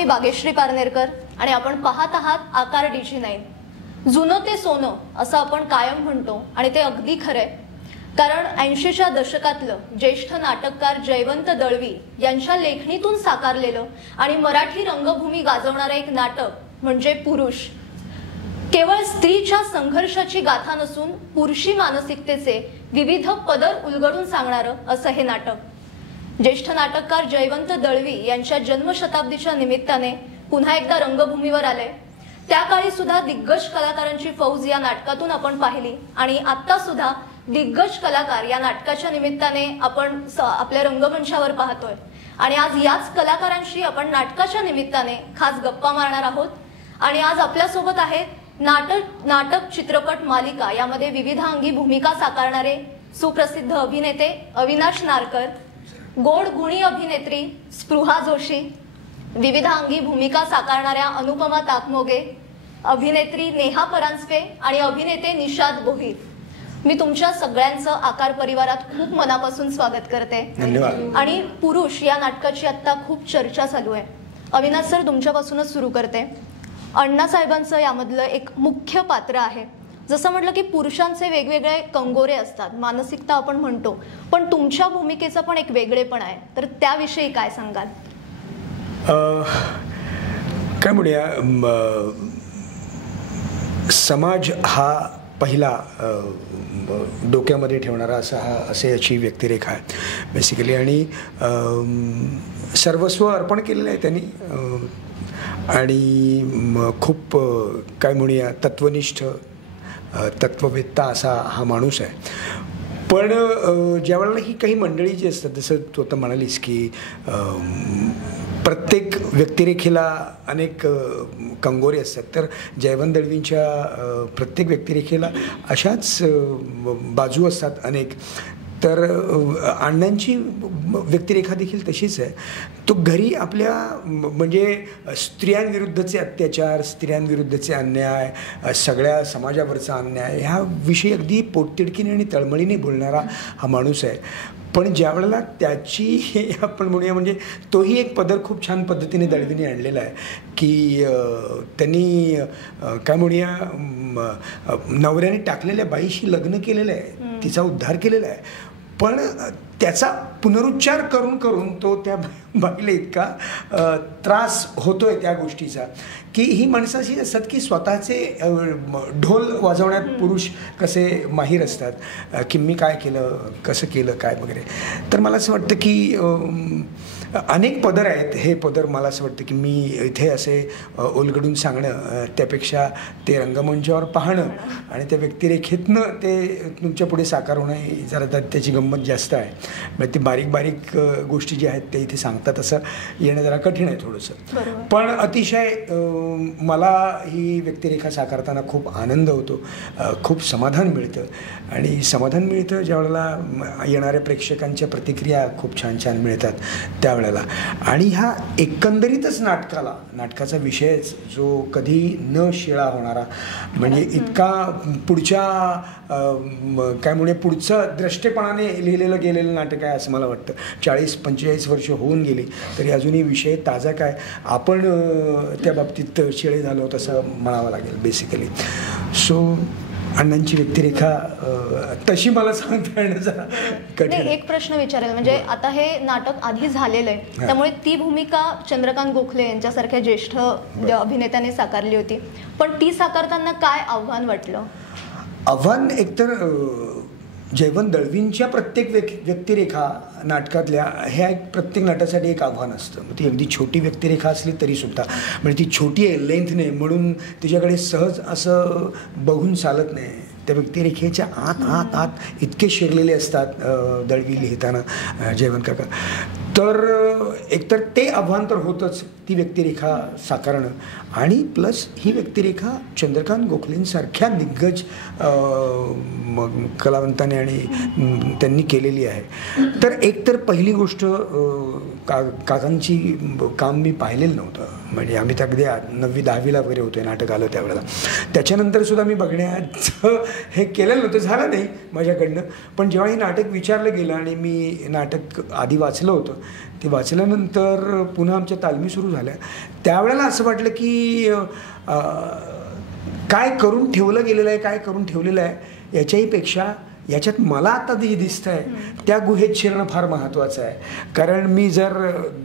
मी बागेश्री पारनेरकर आणि आपण पाहत आहात आकार DG9। जुनं ते सोनं असं आपण कायम म्हणतो आणि ते अगदी खरंय, कारण 80च्या दशकातलं ज्येष्ठ नाटककार जयवंत दळवी यांच्या लेखणीतून साकारलेलं आणि मराठी रंगभूमी गाजवणारं एक नाटक म्हणजे पुरुष। केवळ स्त्रीच्या संघर्षाची गाथा नसून पुरुषी मानसिकतेचे विविध पदर उलगडून सांगणारं असं हे नाटक। ज्येष्ठ नाटककार जयवंत दळवी यांच्या जन्मशताब्दीच्या निमित्ताने पुन्हा एकदा रंगभूमीवर आले। त्या काळी सुद्धा दिग्गज कलाकारांची फौज या नाटकातून आपण पाहिली आणि आता सुद्धा दिग्गज कलाकार या नाटकाच्या निमित्ताने आपण आपल्या रंगमंचावर पाहतोय आणि आज याच कलाकारांशी आपण नाटकाच्या निमित्ताने खास गप्पा मारणार आहोत। आणि आज आपल्या सोबत आहेत नाटक चित्रपट मालिका यामध्ये विविधांगी भूमिका साकारणारे सुप्रसिद्ध अभिनेते अविनाश नारकर, गोड गुणी अभिनेत्री स्पृहा जोशी, विविधांगी भूमिका साकारणाऱ्या अनुपमा ताकमोगे, अभिनेत्री नेहा परांजपे आणि अभिनेते निषाद भोईर। मी तुमच्या सगळ्यांचं आकार परिवारात खूप मनापासून स्वागत करते। धन्यवाद। आणि पुरुष या नाटकाची आता खूप चर्चा चालू आहे। अविनाश सर, तुमच्यापासूनच सुरू करते। अण्णासाहेबांचं यामधलं एक मुख्य पात्र आहे। जसं म्हटलं की पुरुषांचे वेगवेगळे कंगोरे असतात, मानसिकता आपण म्हणतो, पण तुमच्या भूमिकेचं पण एक वेगळेपण आहे, तर त्याविषयी काय सांगाल? काय म्हणूया, समाज हा पहिला डोक्यामध्ये ठेवणारा असे याची व्यक्तिरेखा आहे बेसिकली। आणि सर्वस्व अर्पण केलेलं आहे त्यांनी आणि खूप काय म्हणूया तत्वनिष्ठ तत्ववेत्ता असा हा माणूस आहे। पण ज्यावेळेला ही काही मंडळी जी असतात, जसं तू आता म्हणालीस की प्रत्येक व्यक्तिरेखेला अनेक कंगोरे असतात, तर जयवंत दळवींच्या प्रत्येक व्यक्तिरेखेला अशाच बाजू असतात अनेक। तर अण्णांची व्यक्तिरेखा देखील तशीच आहे। तो घरी आपल्या म्हणजे स्त्रियांविरुद्धचे अत्याचार, स्त्रियांविरुद्धचे अन्याय, सगळ्या समाजावरचा अन्याय ह्याविषयी अगदी पोटतिडकीने आणि तळमळीने बोलणारा हा माणूस आहे। पण ज्यावेळेला त्याची आपण म्हणूया म्हणजे तोही एक पदर खूप छान पद्धतीने दळवीने आणलेला आहे की त्यांनी काय म्हणूया नवऱ्याने टाकलेल्या बाईशी लग्न केलेलं आहे, तिचा उद्धार केलेला आहे, पण त्याचा पुनरुच्चार करून करून तो त्या बाईला इतका त्रास होतोय त्या गोष्टीचा की ही माणसं अशी असतात की स्वतःचे ढोल वाजवण्यात पुरुष कसे माहीर असतात की मी काय केलं, कसं केलं, काय वगैरे। तर मला असं वाटतं की अनेक पदर आहेत। हे पदर मला असं वाटतं की मी इथे असे उलगडून सांगणं त्यापेक्षा ते रंगमंचावर पाहणं आणि त्या व्यक्तिरेखेतनं ते तुमच्या पुढे साकार होणं ही जरा त्याची गंमत जास्त आहे। म्हणजे ती बारीक बारीक गोष्टी ज्या आहेत ते इथे सांगतात असं येणं जरा कठीण आहे थोडंसं। पण अतिशय मला ही व्यक्तिरेखा साकारताना खूप आनंद होतो, खूप समाधान मिळतं आणि समाधान मिळतं ज्यावेळेला येणाऱ्या प्रेक्षकांच्या प्रतिक्रिया खूप छान छान मिळतात त्यावेळेला। आणि ह्या एकंदरीतच नाटकाचा विषयच जो कधी न शिळा होणारा, म्हणजे इतका पुढच्या काय म्हणूया पुढचं द्रष्टेपणाने लिहिलेलं गेलेलं नाटक आहे असं मला वाटतं। 40-45 वर्ष होऊन गेली तरी अजूनही विषय ताजा काय, आपण त्या बाबतीत शिळे झालो तसं म्हणावं लागेल बेसिकली। सो अण्णांची व्यक्तिरेखा तशी मला सांगता येणं जरा कठीण। एक प्रश्न विचारायला, म्हणजे आता हे नाटक आधी झालेलं आहे, त्यामुळे ती भूमिका चंद्रकांत गोखले यांच्यासारख्या ज्येष्ठ अभिनेत्याने साकारली होती, पण ती साकारताना काय आव्हान वाटलं? आव्हान एकतर जयवंत दळवींच्या प्रत्येक व्यक्तिरेखा नाटकातल्या ह्या एक प्रत्येक नाटासाठी एक आव्हान असतं। ती अगदी छोटी व्यक्तिरेखा असली तरीसुद्धा, म्हणजे ती छोटी आहे लेंथने म्हणून तिच्याकडे सहज असं बघून चालत नाही। त्या व्यक्तिरेखेच्या आत आत आत इतके शिरलेले असतात दळवी लिहिताना जयवंत काका। तर एकतर ते आव्हान तर होतंच ती व्यक्तिरेखा साकारणं, आणि प्लस ही व्यक्तिरेखा चंद्रकांत गोखलेंसारख्या दिग्गज कलावंतांनी आणि त्यांनी केलेली आहे. तर एकतर पहिली गोष्ट काकांची काम मी पाहिलेलं नव्हतं, म्हणजे आम्ही तर अगदी 9वी-10वीला वगैरे होतो नाटक आलं त्यावेळेला. त्याच्यानंतरसुद्धा मी बघण्याचं हे केलेलं नव्हतं, झालं नाही माझ्याकडनं. पण जेव्हा हे नाटक विचारलं गेलं आणि मी नाटक आधी वाचलं होतं, ते वाचल्यानंतर पुन्हा आमच्या तालमी सुरू झाल्या, त्यावेळेला असं वाटलं की काय करून ठेवलं गेलेलं आहे, काय करून ठेवलेलं आहे याच्याहीपेक्षा याच्यात मला आता जे दिसतं आहे त्या गुहेत शिरणं फार महत्त्वाचं आहे. कारण मी जर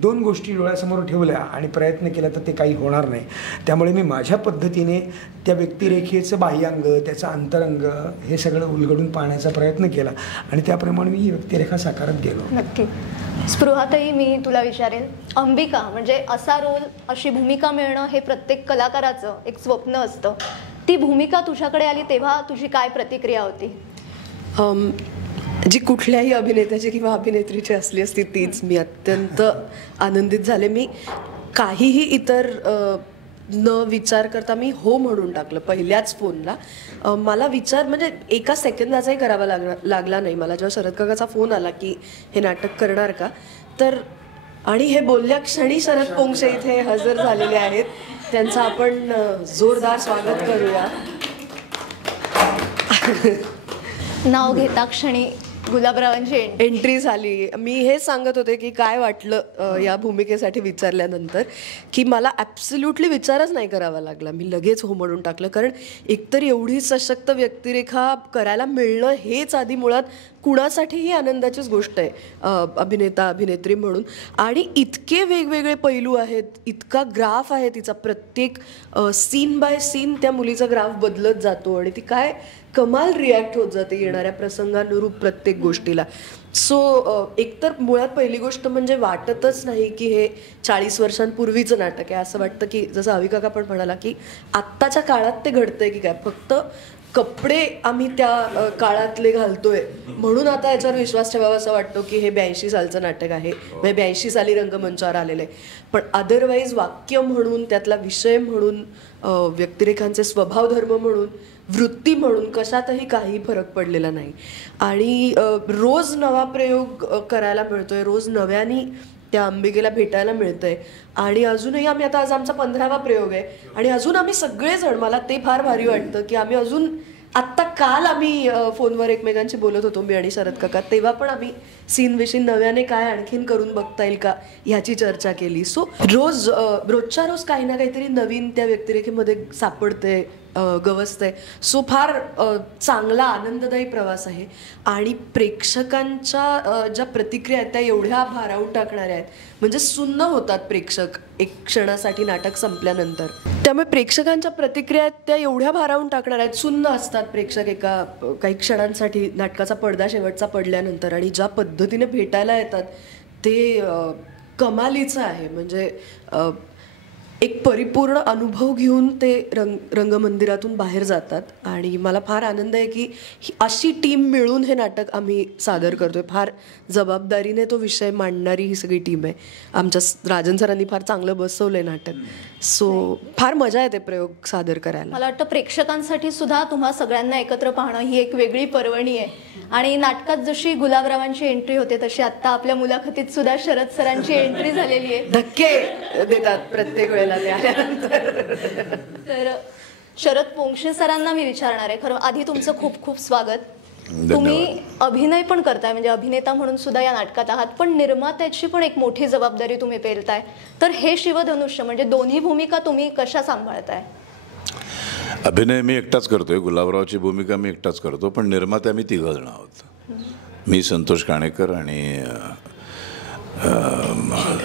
2 गोष्टी डोळ्यासमोर ठेवल्या आणि प्रयत्न केला तर ते काही होणार नाही. त्यामुळे मी माझ्या पद्धतीने त्या व्यक्तिरेखेचं बाह्यांग, त्याचा अंतरंग हे सगळं उलगडून पाहण्याचा प्रयत्न केला आणि त्याप्रमाणे मी ही व्यक्तिरेखा साकारत गेलो. नक्की. स्पृहाताई, मी तुला विचारेल, अंबिका म्हणजे असा रोल, अशी भूमिका मिळणं हे प्रत्येक कलाकाराचं एक स्वप्न असतं. ती भूमिका तुझ्याकडे आली तेव्हा तुझी काय प्रतिक्रिया होती? जी कुठल्याही अभिनेत्याची किंवा अभिनेत्रीची असली असती तीच. मी अत्यंत आनंदित झाले. मी काहीही इतर न विचार करता मी हो म्हणून टाकलं पहिल्याच फोनला. मला विचार म्हणजे एका सेकंदाचाही करावा लागला नाही. मला जेव्हा शरद काकाचा फोन आला की हे नाटक करणार का, तर आणि हे बोलल्या क्षणी शरद पोंक्षे इथे हजर झालेले आहेत. त्यांचं आपण जोरदार स्वागत करूया. नाव घेता क्षणी गुलाबरावांची एंट्री झाली. मी हे सांगत होते की काय वाटलं या भूमिकेसाठी विचारल्यानंतर, की मला ॲब्सल्युटली विचारच नाही करावा लागला. मी लगेच हो म्हणून टाकलं. कारण एकतर एवढी सशक्त व्यक्तिरेखा करायला मिळणं हेच आधी मुळात कुणासाठीही आनंदाचीच गोष्ट आहे, अभिनेता अभिनेत्री म्हणून. आणि इतके वेगवेगळे पैलू आहेत, इतका ग्राफ आहे तिचा, प्रत्येक सीन बाय सीन त्या मुलीचा ग्राफ बदलत जातो आणि ती काय कमाल रिॲक्ट होत जाते येणाऱ्या प्रसंगानुरूप प्रत्येक गोष्टीला. सो एकतर मुळात पहिली गोष्ट म्हणजे वाटतच नाही की हे 40 वर्षांपूर्वीचं नाटक आहे. असं वाटतं की जसं अविकाका पण म्हणाला की आत्ताच्या काळात ते घडतंय की काय, फक्त कपडे आम्ही त्या काळातले घालतोय म्हणून आता याच्यावर विश्वास ठेवावा असं वाटतो की हे 82 सालचं नाटक आहे, म्हणजे 82 साली रंगमंचावर आलेलं आहे. पण अदरवाईज वाक्य म्हणून, त्यातला विषय म्हणून, व्यक्तिरेखांचे स्वभाव धर्म म्हणून, वृत्ती म्हणून कशातही काही फरक पडलेला नाही. आणि रोज नवा प्रयोग करायला मिळतोय, रोज नव्याने त्या अंबिकेला भेटायला मिळतंय. आणि अजूनही आम्ही आता, आज आमचा 15वा प्रयोग आहे आणि अजून आम्ही सगळेजण, मला ते फार भारी वाटतं की आम्ही अजून, आत्ता काल आम्ही फोनवर एकमेकांशी बोलत होतो मी आणि शरद काका, तेव्हा पण आम्ही सीन विषयी नव्याने काय आणखीन करून बघता येईल का ह्याची चर्चा केली. सो रोजच्या रोज काही ना काहीतरी नवीन त्या व्यक्तिरेखेमध्ये सापडते, गवसते. सो फार चांगला आनंददायी प्रवास आहे. आणि प्रेक्षकांच्या ज्या प्रतिक्रिया आहेत त्या एवढ्या भारावून टाकणाऱ्या आहेत, म्हणजे सुन्न होतात प्रेक्षक एक क्षणासाठी नाटक संपल्यानंतर. त्यामुळे प्रेक्षकांच्या प्रतिक्रिया त्या एवढ्या भारावून टाकणाऱ्या आहेत, सुन्न असतात प्रेक्षक एका काही क्षणांसाठी नाटकाचा पडदा शेवटचा पडल्यानंतर. आणि ज्या पद्धतीने भेटायला येतात ते कमालीचं आहे. म्हणजे एक परिपूर्ण अनुभव घेऊन ते रंगमंदिरातून बाहेर जातात. आणि मला फार आनंद आहे की अशी टीम मिळून हे नाटक आम्ही सादर करतोय. फार जबाबदारीने तो विषय मांडणारी ही सगळी टीम आहे. आमच्या राजन सरांनी फार चांगलं बसवलंय नाटक. सो फार मजा येते प्रयोग सादर करायला. मला वाटतं प्रेक्षकांसाठी सुद्धा तुम्हा सगळ्यांना एकत्र पाहणं ही एक वेगळी पर्वणी आहे. आणि नाटकात जशी गुलाबरावांची एंट्री होते तशी आता आपल्या मुलाखतीत सुद्धा शरद सरांची एंट्री झालेली आहे. धक्के देतात प्रत्येक वेळेला ते आल्यानंतर. तर शरद पोंक्षे सरांना मी विचारणार आहे, खरं आधी तुमचं खूप खूप स्वागत. तुम्ही अभिनय पण करताय, म्हणजे अभिनेता म्हणून सुद्धा या नाटकात आहात, पण निर्मात्याची पण एक मोठी जबाबदारी तुम्ही पेलताय. तर हे शिवधनुष्य म्हणजे दोन्ही भूमिका तुम्ही कशा सांभाळताय? अभिनय मी एकटाच करतोय, गुलाबरावची भूमिका मी एकटाच करतो, पण निर्माते आम्ही 3 जण आहोत. मी संतोष काणेकर आणि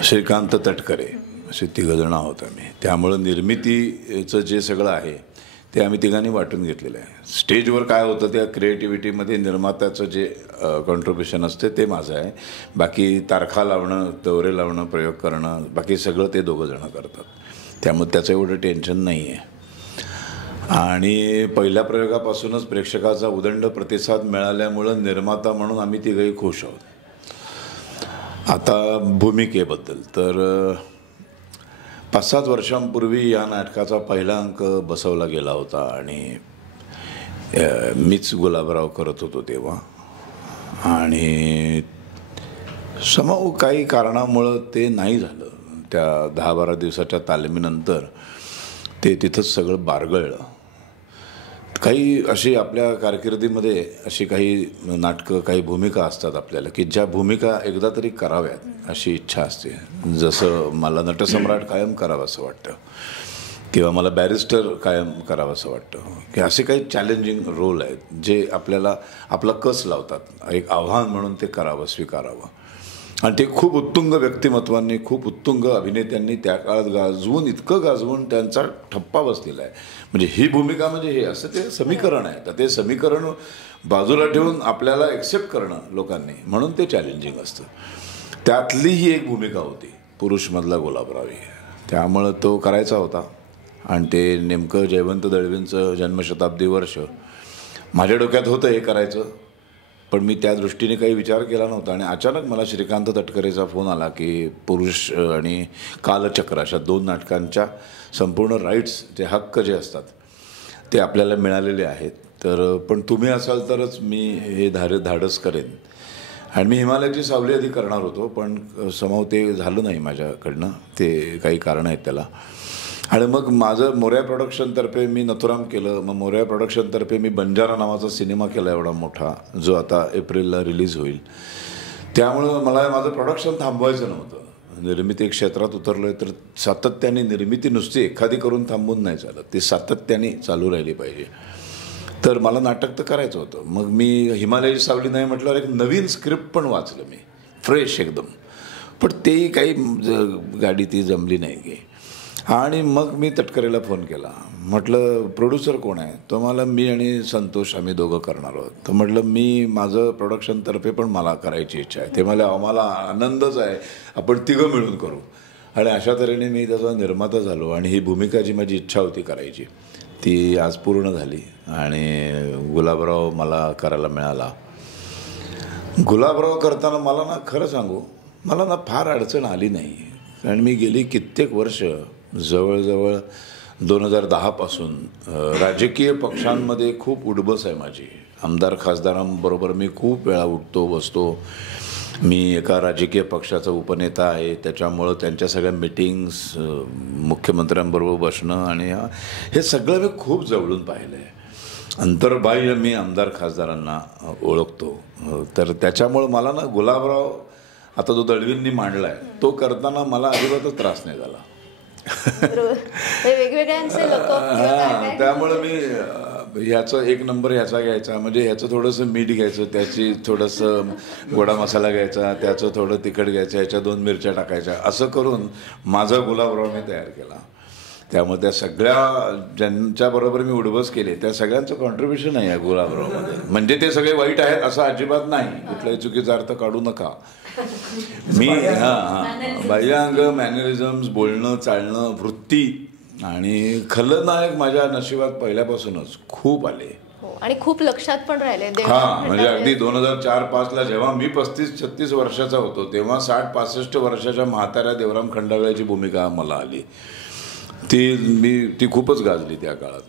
श्रीकांत तटकरे असे 3 जण आहोत आम्ही. त्यामुळं निर्मितीचं जे सगळं आहे ते आम्ही 3घांनी वाटून घेतलेलं आहे. स्टेजवर काय होतं त्या क्रिएटिव्हिटीमध्ये निर्मात्याचं जे कॉन्ट्रिब्युशन असते ते माझं आहे. बाकी तारखा लावणं, दौरे लावणं, प्रयोग करणं, बाकी सगळं ते 2 जण करतात. त्यामुळे त्याचं एवढं टेन्शन नाही आहे. आणि पहिल्या प्रयोगापासूनच प्रेक्षकाचा उदंड प्रतिसाद मिळाल्यामुळं निर्माता म्हणून आम्ही 3घंही खुश आहोत. आता भूमिकेबद्दल तर 5-7 वर्षांपूर्वी या नाटकाचा पहिला अंक बसवला गेला होता आणि मीच गुलाबराव करत होतो तेव्हा. आणि समोर काही कारणामुळं ते नाही झालं. त्या 10-12 दिवसाच्या तालमीनंतर ते तिथंच सगळं बारगळलं. काही अशी आपल्या कारकिर्दीमध्ये अशी काही नाटकं, काही भूमिका असतात आपल्याला की ज्या भूमिका एकदा तरी कराव्यात अशी इच्छा असते. जसं मला नटसम्राट कायम करावं असं वाटतं, किंवा मला बॅरिस्टर कायम करावं असं वाटतं, की असे काही चॅलेंजिंग रोल आहेत जे आपल्याला आपला कस लावतात, एक आव्हान म्हणून ते करावं, स्वीकारावं. आणि ते खूप उत्तुंग व्यक्तिमत्वांनी, खूप उत्तुंग अभिनेत्यांनी त्या काळात गाजवून, इतकं गाजवून त्यांचा ठप्पा बसलेला आहे. म्हणजे ही भूमिका म्हणजे हे असं ते समीकरण आहे. तर ते समीकरण बाजूला ठेवून आपल्याला एक्सेप्ट करणं लोकांनी, म्हणून ते चॅलेंजिंग असतं. त्यातली ही एक भूमिका होती, पुरुषमधला गुलाबराव. त्यामुळं तो करायचा होता. आणि ते नेमकं जयवंत दळवींचं जन्मशताब्दी वर्ष माझ्या डोक्यात होतं हे करायचं, पण मी त्या दृष्टीने काही विचार केला नव्हता. आणि अचानक मला श्रीकांत तटकरेचा फोन आला की पुरुष आणि कालचक्र अशा 2 नाटकांच्या संपूर्ण राईट्स, जे हक्क जे असतात ते आपल्याला मिळालेले आहेत. तर पण तुम्ही असाल तरच मी हे धाडस करेन. आणि मी हिमालयाची सावली आधी करणार होतो, पण समोर ते झालं नाही माझ्याकडनं. ते काही कारणं आहेत त्याला. आणि मग माझं मोरया प्रोडक्शनतर्फे मी नथुराम केलं. मग मोरया प्रोडक्शनतर्फे मी बंजारा नावाचा सिनेमा केला एवढा मोठा, जो आता एप्रिलला रिलीज होईल. त्यामुळं मला माझं प्रोडक्शन थांबवायचं नव्हतं. निर्मिती क्षेत्रात उतरलो आहे तर सातत्याने निर्मिती नुसती एखादी करून थांबून नाही चालत, ती सातत्याने चालू राहिली पाहिजे. तर मला नाटक तर करायचं होतं. मग मी हिमालयाची सावली नाही म्हटल्यावर एक नवीन स्क्रिप्ट पण वाचलं मी, फ्रेश एकदम. पण तेही काही गाडी ती जमली नाही की. आणि मग मी तटकरेला फोन केला. म्हटलं प्रोड्युसर कोण आहे? तो मला मी आणि संतोष आम्ही दोघं करणार आहोत. तर म्हटलं मी माझं प्रोडक्शनतर्फे पण मला करायची इच्छा आहे. ते मला आम्हाला आनंदच आहे, आपण तिघं मिळून करू. आणि अशा तऱ्हेने मी त्याचा निर्माता झालो. आणि ही भूमिका जी माझी इच्छा होती करायची ती आज पूर्ण झाली. आणि गुलाबराव मला करायला मिळाला. गुलाबराव करताना मला ना खरं सांगू, मला ना फार अडचण आली नाही. कारण मी गेली कित्येक वर्ष जवळजवळ 2010पासून राजकीय पक्षांमध्ये खूप उडबस आहे माझी. आमदार खासदारांबरोबर मी खूप वेळा उठतो बसतो. मी एका राजकीय पक्षाचा उपनेता आहे, त्याच्यामुळं त्यांच्या सगळ्या मीटिंग्स, मुख्यमंत्र्यांबरोबर बसणं आणि हे सगळं मी खूप जवळून पाहिलं आहे. अंतर्बाह्य मी आमदार खासदारांना ओळखतो. तर त्याच्यामुळं मला ना गुलाबराव आता जो दळवींनी मांडला आहे तो करताना मला अजिबातच त्रास नाही झाला. वेगवेगळ्यांचे लोक. त्यामुळं मी ह्याचं 1 नंबर ह्याचा घ्यायचा, म्हणजे ह्याचं थोडंसं मीठ घ्यायचं, त्याची थोडंसं गोडा मसाला घ्यायचा, त्याचं थोडं तिखट घ्यायचं, ह्याच्या 2 मिरच्या टाकायच्या, असं करून माझा गुलाबराव मी तयार केला. त्यामुळे त्या सगळ्या ज्यांच्याबरोबर मी उडबस केले त्या सगळ्यांचं कॉन्ट्रीब्युशन आहे या गुलाबरावमध्ये. म्हणजे ते सगळे वाईट आहेत असं अजिबात नाही, कुठलाही चुकीचा अर्थ काढू नका. मी बाह्यांग, मॅनरिझम्स, बोलणं, चालणं, वृत्ती आणि खलनायक माझ्या नशिबात पहिल्यापासूनच खूप आले. आणि खूप लक्षात पण राहिले. म्हणजे अगदी 2004-05ला जेव्हा मी 35-36 वर्षाचा होतो तेव्हा 60-65 वर्षाच्या म्हाताऱ्या देवराम खंडागळ्याची भूमिका मला आली. ती खूपच गाजली त्या काळात.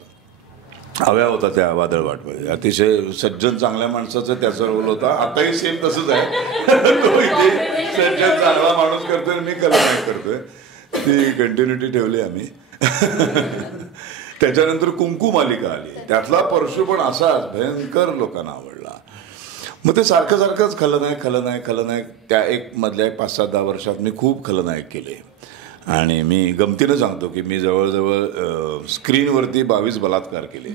हव्या होता त्या वादळवाटमध्ये. अतिशय सज्जन चांगल्या माणसाचं त्याचा रोल होता. आताही सेम तसंच आहे. तो इथे सज्जन चांगला माणूस करतोय, मी कलाकार करतोय. ती कंटिन्युटी ठेवली आम्ही. त्याच्यानंतर कुंकू मालिका आली. त्यातला परशु पण असाच भयंकर लोकांना आवडला. मग ते सारखंच खलनायक त्या मधल्या 5-10 वर्षात मी खूप खलनायक केले. आणि मी गमतीनं सांगतो की मी जवळजवळ स्क्रीनवरती 22 बलात्कार केले.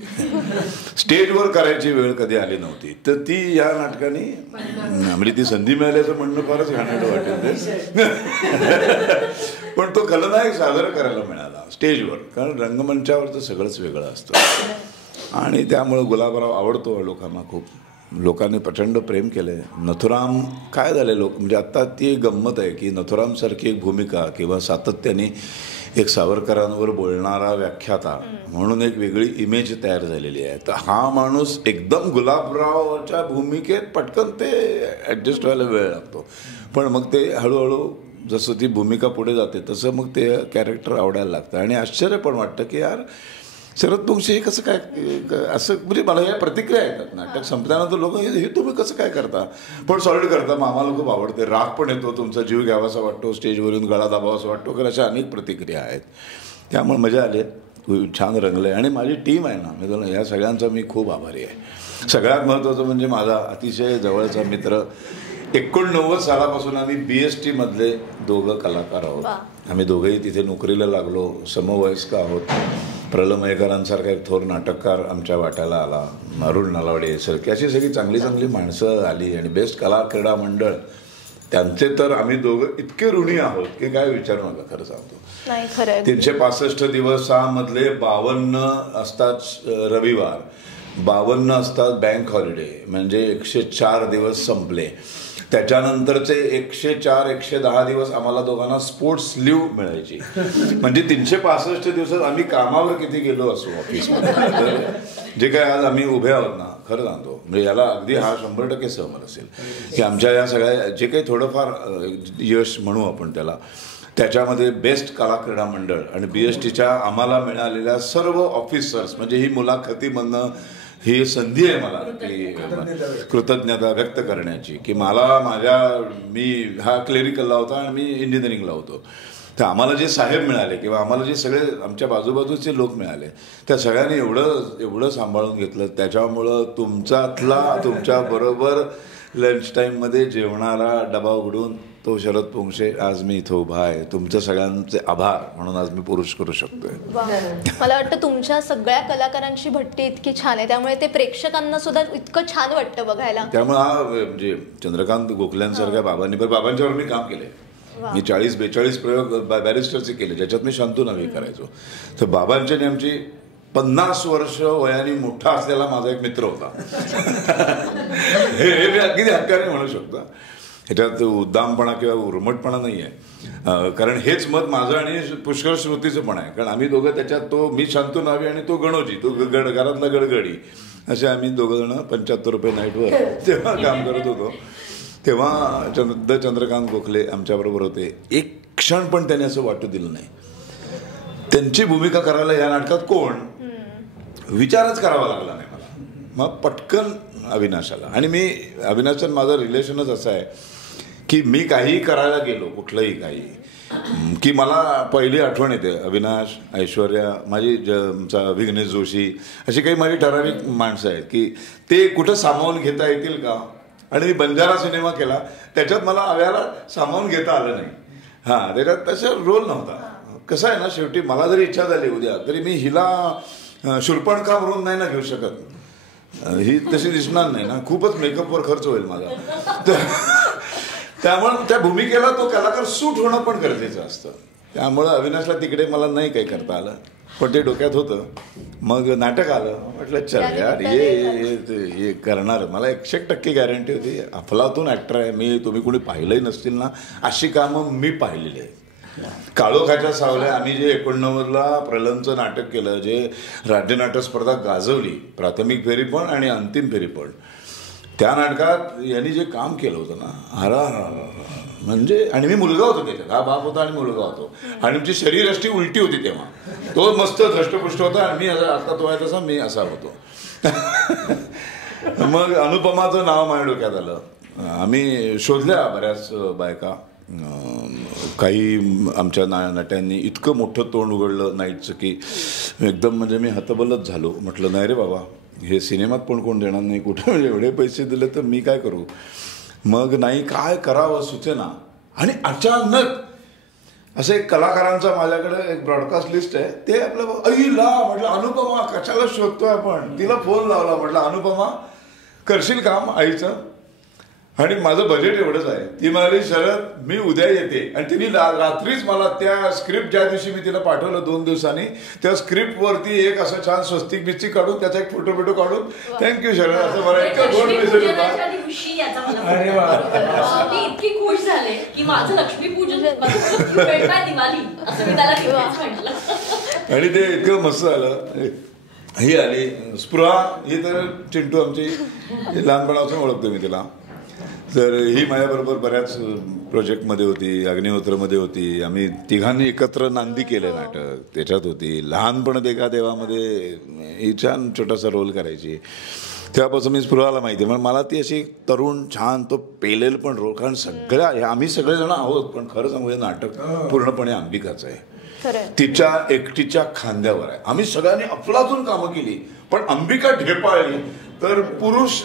स्टेजवर करायची वेळ कधी आली नव्हती. तर ती या नाटकाने म्हणजे ती संधी मिळाल्याचं म्हणणं फारच घाणेरडं वाटेल ते. पण तो खलनायक सादर करायला मिळाला स्टेजवर, कारण रंगमंचावरचं सगळंच वेगळं असतं. आणि त्यामुळं गुलाबराव आवडतो लोकांना खूप. लोकांनी प्रचंड प्रेम केलं आहे. नथुराम काय झाले लोक म्हणजे आत्ता ती गंमत आहे की नथुरामसारखी एक भूमिका किंवा सातत्याने एक सावरकरांवर बोलणारा व्याख्याता म्हणून एक वेगळी इमेज तयार झालेली आहे. तर हा माणूस एकदम गुलाबरावच्या भूमिकेत पटकन ते ॲडजस्ट व्हायला वेळ लागतो. पण मग ते हळूहळू जसं ती भूमिका पुढे जाते तसं मग ते कॅरेक्टर आवडायला लागतं. आणि आश्चर्य पण वाटतं की यार शरद पोंक्षे हे कसं काय असं, म्हणजे मला या प्रतिक्रिया येतात. नाटक संपल्यानंतर लोक हे तुम्ही कसं काय करता, पण सॉलिड करता, मग आम्हाला खूप आवडते, राग पण येतो, तुमचा जीव घ्यावासा वाटतो, स्टेजवरून गळा दाबावासा वाटतो, कारण अशा अनेक प्रतिक्रिया आहेत. त्यामुळे मजा आली, छान रंगलं. आणि माझी टीम आहे ना, मी तुला या सगळ्यांचा मी खूप आभारी आहे. सगळ्यात महत्त्वाचं म्हणजे माझा अतिशय जवळचा मित्र, 89 सालापासून आम्ही BST मधले दोघं कलाकार आहोत. आम्ही दोघंही तिथे नोकरीला लागलो, समवयस्क आहोत. प्रल्हाद मयेकरांसारखा एक थोर नाटककार आमच्या वाट्याला आला, अरुण नलावडे सारखी अशी सगळी चांगली चांगली माणसं आली. आणि बेस्ट कला क्रीडा मंडळ, त्यांचे तर आम्ही दोघं इतके ऋणी आहोत की काय विचारू नका. खरं सांगतो, 365 दिवस 6 मधले 52 असतात रविवार, 52 असतात बँक हॉलिडे, म्हणजे 104 दिवस संपले. त्याच्यानंतरचे 104-110 दिवस आम्हाला दोघांना स्पोर्ट्स लिव्ह मिळायची. म्हणजे 365 दिवसात आम्ही कामावर किती गेलो असो ऑफिसमध्ये, जे काय आज आम्ही उभे आहोत ना, खरं सांगतो म्हणजे याला अगदी हा 100% सहमत असेल की आमच्या या सगळ्या जे काही थोडंफार यश म्हणू आपण त्याला, त्याच्यामध्ये बेस्ट कला क्रीडा मंडळ आणि BSTच्या आम्हाला मिळालेल्या सर्व ऑफिसर्स, म्हणजे ही मुलाखतीमधनं ही संधी आहे मला की कृतज्ञता व्यक्त करण्याची, की मी हा क्लेरिकलला होता आणि मी इंजिनिअरिंगला होतो. तर आम्हाला जे साहेब मिळाले किंवा आम्हाला जे सगळे आमच्या बाजूबाजूचे लोक मिळाले, त्या सगळ्यांनी एवढं सांभाळून घेतलं. त्याच्यामुळं तुमच्याबरोबर लंच टाईममध्ये जेवणारा डबा उघडून तो शरद पोंक्षे आज मी इथं उभा आहे. तुमच्या सगळ्यांचे आभार म्हणून आज मी पुरुष करू शकतोय. मला वाटतं तुमच्या सगळ्या कलाकारांची भट्टी इतकी छान आहे, त्यामुळे ते प्रेक्षकांना सुद्धा इतकं छान वाटतं बघायला. त्यामुळे हा म्हणजे चंद्रकांत गोखल्यांसारख्या बाबांच्यावर मी काम केलंय. मी 40-42 प्रयोग बॅरिस्टरचे केले, ज्याच्यात मी शांतूनावी करायचो. तर बाबांच्या आमची 50 वर्ष वयाने मोठा असलेला माझा एक मित्र होता. हे मी अगदी हक्काने म्हणू शकतो. ह्याच्यात उद्दामपणा किंवा उर्मटपणा नाही आहे, कारण हेच मत माझं आणि पुष्कळ श्रुतीचं पण आहे. कारण आम्ही दोघं त्याच्यात, तो मी शांतूनावी आणि तो गणोजी, तो घरातला गडगडी, असे आम्ही दोघं जण 75 रुपये नाईटवर तेव्हा काम करत होतो. तेव्हा चंद्रकांत गोखले आमच्याबरोबर होते. एक क्षण पण त्याने असं वाटू दिलं नाही. त्यांची भूमिका करायला या नाटकात कोण, विचारच करावा लागला नाही मला. मग पटकन अविनाशाला, आणि मी अविनाशन माझं रिलेशनच असं आहे की मी काहीही करायला गेलो, कुठलंही काही, की मला पहिली आठवण येते अविनाश, ऐश्वर्या, माझी विघ्नेश जोशी, अशी काही माझी ठराविक माणसं आहेत की ते कुठं सामावून घेता येतील का. आणि मी बंजारा सिनेमा केला, त्याच्यात मला अव्याला सामावून घेता आलं नाही. हां, त्याच्यात तसा रोल नव्हता. कसं आहे ना, शेवटी मला जरी इच्छा झाली उद्या, तरी मी हिला शूर्पणखा म्हणून नाही ना घेऊ शकत. ही तशी दिसणार नाही ना, खूपच मेकअपवर खर्च होईल माझा. त्यामुळे त्या भूमिकेला तो कलाकार सूट होणं पण गरजेचं असतं. त्यामुळं अविनाशला तिकडे मला नाही काही करता आलं, पण ते डोक्यात होतं. मग नाटक आलं, म्हटलं चल यार ये करणार. मला 100% गॅरंटी होती. अफलातून ॲक्टर आहे मी, तुम्ही कोणी पाहिलंही नसतील ना अशी कामं मी पाहिलेली आहेत. काळोखाच्या सावल्या आम्ही जे 89ला प्रलंचं नाटक केलं, जे राज्य नाटक स्पर्धा गाजवली, प्राथमिक फेरी पण आणि अंतिम फेरी पण, त्या नाटकात यांनी जे काम केलं होतं ना, म्हणजे, आणि मी मुलगा होतो त्याच्यात, हा बाप होता आणि मुलगा होतो, आणि आमची शरीरयष्टी उलटी होती तेव्हा. तो मस्त धष्टपुष्ट होता आणि मी आता तो आहे तसा मी असा होतो. मग अनुपमाचं नाव माझ्या डोक्यात आलं. आम्ही शोधल्या बऱ्याच बायका, काही आमच्या नट्यांनी इतकं मोठं तोंड उघडलं नाईटचं की एकदम म्हणजे मी हतबलच झालो. म्हटलं नाही रे बाबा, हे सिनेमात पण कोण देणार नाही, कुठे म्हणजे एवढे पैसे दिले तर मी काय करू. मग नाही काय करावं सुचेना, आणि अचानक असं एक कलाकारांचा माझ्याकडे एक ब्रॉडकास्ट लिस्ट आहे, ते आपलं अईला म्हटलं अनुपमा कशाला शोधतोय आपण. तिला फोन लावला, म्हटलं अनुपमा करशील काम आईचं, आणि माझं बजेट एवढंच आहे. ती म्हणाली शरद मी उद्या येते, आणि तिने रात्रीच मला त्या स्क्रिप्ट ज्या दिवशी मी तिला पाठवलं 2 दिवसांनी, त्या स्क्रिप्टवरती एक असं छान स्वस्तिक बिस्तिक काढून त्याचा एक फोटो काढून थँक्यू शरद असं मला इतकं गोड मेसेज होता. अरे मी इतकी खुश झाले की माझं लक्ष्मीपूजन आणि ते इतकं मस्त झालं. ही आली स्पृहा, ही तर चिंटू आमची लहानपणापासून ओळखतो मी तिला. तर ही माझ्याबरोबर बऱ्याच प्रोजेक्टमध्ये होती, अग्निहोत्रमध्ये होती. आम्ही तिघांनी एकत्र नांदी केलं नाटक, त्याच्यात होती. लहानपण देखा देवामध्ये ही छान छोटासा रोल करायची. तेव्हापासून मी स्पृहाला माहिती आहे, मला ती अशी तरुण छान तो पेलेल पण रोल, कारण सगळ्या आम्ही सगळेजण आहोत, पण खरं सांगू हे नाटक पूर्णपणे अंबिकाचं आहे. तिच्या एकटीच्या खांद्यावर आहे. आम्ही सगळ्यांनी अफलातून कामं केली, पण अंबिका ढेपाळली तर पुरुष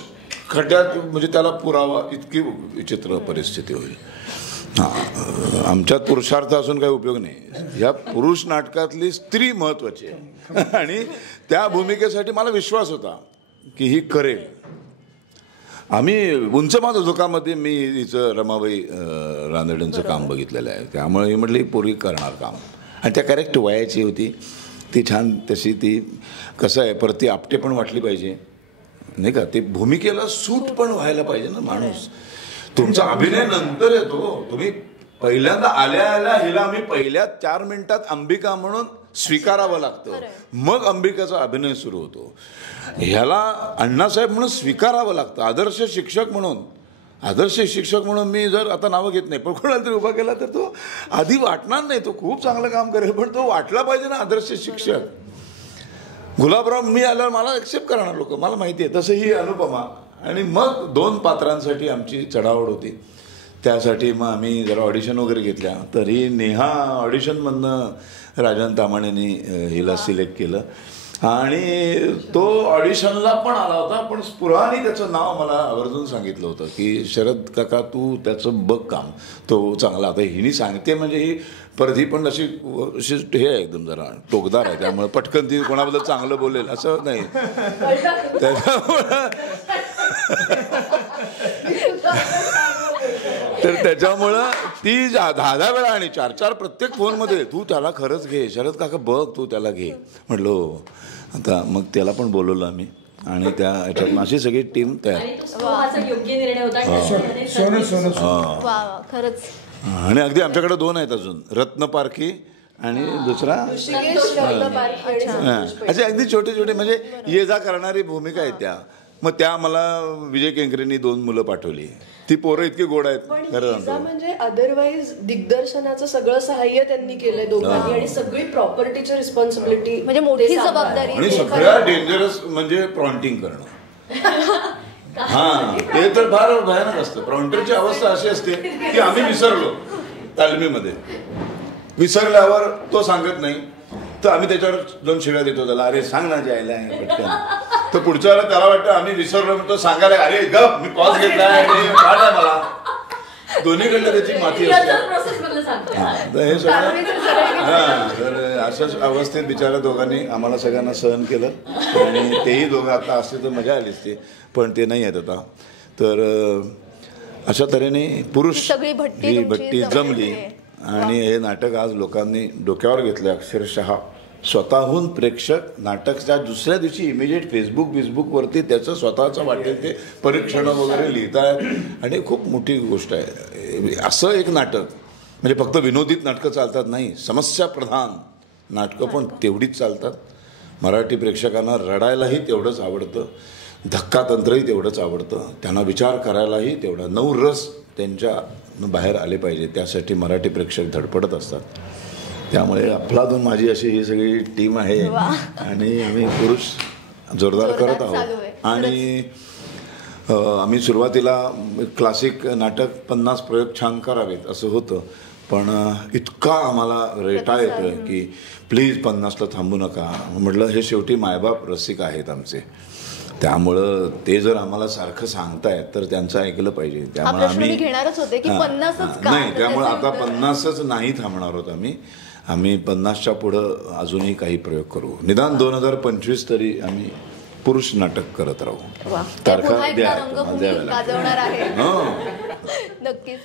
खड्ड्यात, म्हणजे त्याला पुरावा इतकी विचित्र परिस्थिती होईल. हां, आमच्यात पुरुषार्थ असून काही उपयोग नाही. या पुरुष नाटकातली स्त्री महत्वाची आहे आणि त्या भूमिकेसाठी मला विश्वास होता की ही करेल. आम्ही उंच माझं झोकामध्ये मी हिचं रमाबाई रानडेंचं काम बघितलेलं आहे, त्यामुळे ही म्हटली पोरी करणार काम, आणि त्या करेक्ट वयाची होती ती. छान तशी ती, कसं आहे, परत ती आपटे पण वाटली पाहिजे नाही का, ते भूमिकेला सूट पण व्हायला पाहिजे ना माणूस. तुमचा अभिनय नंतर येतो. तुम्ही पहिल्यांदा आल्या आल्या हिला आम्ही पहिल्या 4 मिनिटात अंबिका म्हणून स्वीकारावं लागतं, मग अंबिकाचा अभिनय सुरू होतो. ह्याला अण्णासाहेब म्हणून स्वीकारावं लागतं, आदर्श शिक्षक म्हणून. आदर्श शिक्षक म्हणून मी जर आता नावं घेत नाही, पण कोणाला तरी उभा केला तर तो आधी वाटणार नाही, तो खूप चांगलं काम करेल, पण तो वाटला पाहिजे ना आदर्श शिक्षक. गुलाबराव मी आल्यावर मला एक्सेप्ट करणार लोक, मला माहिती आहे. तसं ही अनुपमा. आणि मग 2 पात्रांसाठी आमची चढावड होती. त्यासाठी मग आम्ही जरा ऑडिशन वगैरे घेतल्या, तर ही नेहा ऑडिशनमधनं राजन तामाणेंनी हिला सिलेक्ट केलं आणि तो ऑडिशनला पण आला होता. पण स्पृहाने त्याचं नाव मला आवर्जून सांगितलं होतं की शरद काका तू त्याचं बघ काम, तो चांगला. आता हिने सांगते म्हणजे ही परत ही पण अशी हे आहे एकदम जरा टोकदार आहे, त्यामुळे पटकन ती कोणाबद्दल चांगलं बोलेल असं नाही. तर त्याच्यामुळं ती 10 वेळा आणि 4 प्रत्येक फोनमध्ये तू त्याला खरंच घे, शरद काका बघ तू त्याला घे. म्हटलो आता मग त्याला पण बोलवलं आम्ही आणि त्या ह्याच्यात अशी सगळी टीम तयार. आणि अगदी आमच्याकडे 2 आहेत अजून, रत्न पारखी आणि दुसरा असे अगदी छोटे छोटे म्हणजे ये जा करणारी भूमिका आहेत त्या. मग त्या मला विजय केंकरेंनी 2 मुलं पाठवली. ती पोरं इतकी गोड आहेत खरं सांगतो. म्हणजे अदरवाईज दिग्दर्शनाचं सगळं सहाय्य त्यांनी केलंय दोघांनी आणि सगळी प्रॉपर्टीची रिस्पॉन्सिबिलिटी म्हणजे मोठी जबाबदारी. आणि सगळ्यात डेंजरस म्हणजे प्रॉन्टिंग करणं. हा, ते तर फार भयानक असतं. प्रॉन्टरची अवस्था अशी असते की आम्ही विसरलो तालमीमध्ये, विसरल्यावर तो सांगत नाही तर आम्ही त्याच्यावर 2 शिव्या देतो त्याला, अरे सांग ना जायला पटकन. तर पुढच्या वेळेला त्याला वाटतं आम्ही विसरलो, तो सांगायला अरे ग मी पॉज घेतलाय मला. दोन्हीकडनं त्याची माती असते. हे सगळं तर अशाच अवस्थेत बिचारा दोघांनी आम्हाला सगळ्यांना सहन केलं आणि तेही दोघं आता असते तर मजा आली असते, पण ते नाही आहेत आता. तर अशा तऱ्हेने पुरुष ही भट्टी जमली आणि हे नाटक आज लोकांनी डोक्यावर घेतलं अक्षरशः. स्वतःहून प्रेक्षक नाटकच्या दुसऱ्या दिवशी इमिजिएट फेसबुकवरती त्याचं स्वतःचं वाटेल ते परीक्षणं वगैरे लिहित आहेत आणि खूप मोठी गोष्ट आहे. असं एक नाटक म्हणजे फक्त विनोदीत नाटकं चालतात नाही, समस्याप्रधान नाटकं पण तेवढीच चालतात. मराठी प्रेक्षकांना रडायलाही तेवढंच आवडतं, धक्कातंत्रही तेवढंच आवडतं, त्यांना विचार करायलाही तेवढा 9 रस त्यांच्या बाहेर आले पाहिजे, त्यासाठी मराठी प्रेक्षक धडपडत असतात. त्यामुळे अफलातून माझी अशी ही सगळी टीम आहे आणि आम्ही पुरुष जोरदार करत आहोत. आणि आम्ही सुरुवातीला क्लासिक नाटक 50 प्रयोग छान करावेत असं होतं, पण इतका आम्हाला रेटा येतोय की प्लीज 50ला थांबू नका. म्हटलं हे शेवटी मायबाप रसिक आहेत आमचे, त्यामुळं ते जर आम्हाला सारखं सांगतायत तर त्यांचं ऐकलं पाहिजे. त्यामुळे आम्ही घेणारच होते की 50च नाही, त्यामुळे आता 50च नाही थांबणार आहोत आम्ही 50च्या पुढं अजूनही काही प्रयोग करू. निदान 2025 तरी आम्ही पुरुष नाटक करत राहू. तारखा द्या. नक्कीच.